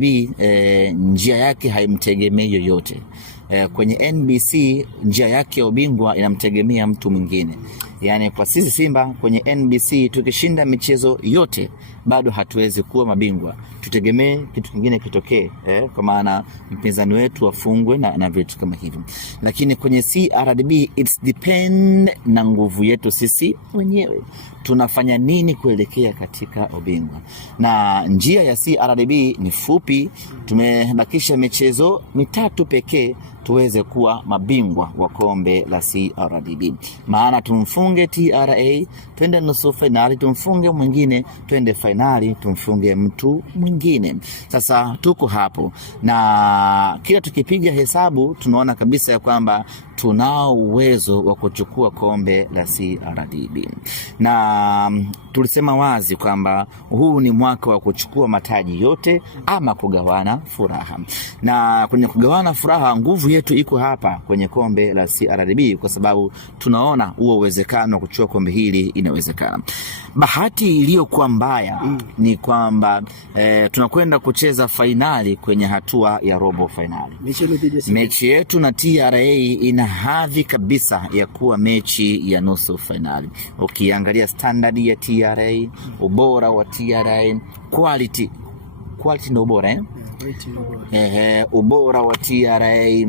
Njia yake haimtegemei yoyote. Kwenye NBC njia yake ya ubingwa inamtegemea mtu mwingine. Yani kwa sisi Simba kwenye NBC tukishinda michezo yote bado hatuwezi kuwa mabingwa. Tutegemee kitu kingine kitokee, kwa maana mpinzani wetu afungwe na vitu kama hivyo. Lakini kwenye CRDB it's depend na nguvu yetu sisi wenyewe. Tunafanya nini kuelekea katika ubingwa? Na njia ya CRDB ni fupi. Tumebakisha michezo mitatu pekee tuweze kuwa mabingwa wa kombe la CRDB. Maana tumfunge TRA, twende nusu finali, tumfunge mwingine, twende finali, tumfunge mtu mwingine. Sasa tuko hapo na kila tukipiga hesabu tunaona kabisa ya kwamba tunao uwezo wa kuchukua kombe la CRDB. Na tulisema wazi kwamba huu ni mwaka wa kuchukua mataji yote ama kugawana furaha. Na kwenye kugawana furaha nguvu yetu iko hapa kwenye kombe la CRDB, kwa sababu tunaona huo uwezekano wa kuchukua kombe hili inawezekana. Bahati iliyokuwa mbaya ni kwamba tunakwenda kucheza finali kwenye hatua ya robo finali. Mechi yetu na TRA ina hadhi kabisa ya kuwa mechi ya nusu finali. Ukiangalia standard ya TRA, ubora wa TRA, quality ndio ubora ubora wa TRA,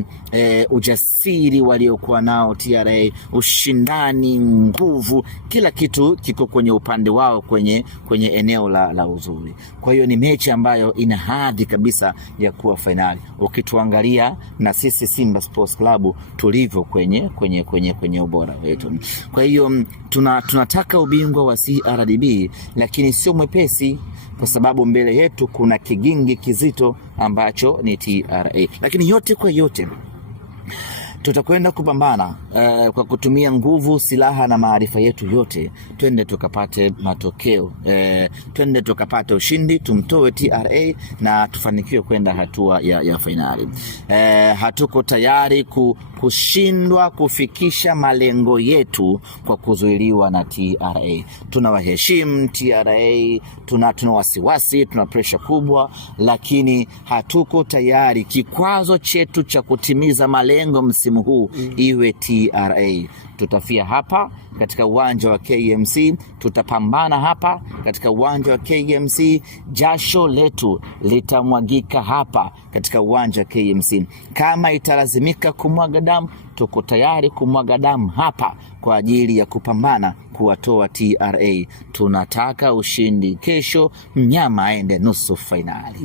ujasiri waliokuwa nao TRA, ushindani, nguvu, kila kitu kiko kwenye upande wao kwenye eneo la uzuri. Kwa hiyo ni mechi ambayo ina hadhi kabisa ya kuwa finali. Ukituangalia na sisi Simba Sports Club tulivyo kwenye ubora wetu. Kwa hiyo tunataka ubingwa wa CRDB, lakini sio mwepesi, kwa sababu mbele yetu kuna kigingi kizito ambacho ni TRA. Lakini yote kwa yote tutakwenda kupambana kwa kutumia nguvu, silaha na maarifa yetu yote. Twende tukapate matokeo, twende tukapate ushindi, tumtoe TRA na tufanikiwe kwenda hatua ya finali. Hatuko tayari kushindwa kufikisha malengo yetu kwa kuzuiliwa na TRA. Tunawaheshimu TRA, tuna wasiwasi, tuna pressure kubwa, lakini hatuko tayari kikwazo chetu cha kutimiza malengo msimu huu iwe TRA. Tutafia hapa katika uwanja wa KMC, tutapambana hapa katika uwanja wa KMC, jasho letu litamwagika hapa katika uwanja wa KMC. Kama italazimika kumwaga damu, tuko tayari kumwaga damu hapa kwa ajili ya kupambana kuwatoa TRA. Tunataka ushindi kesho, mnyama aende nusu finali.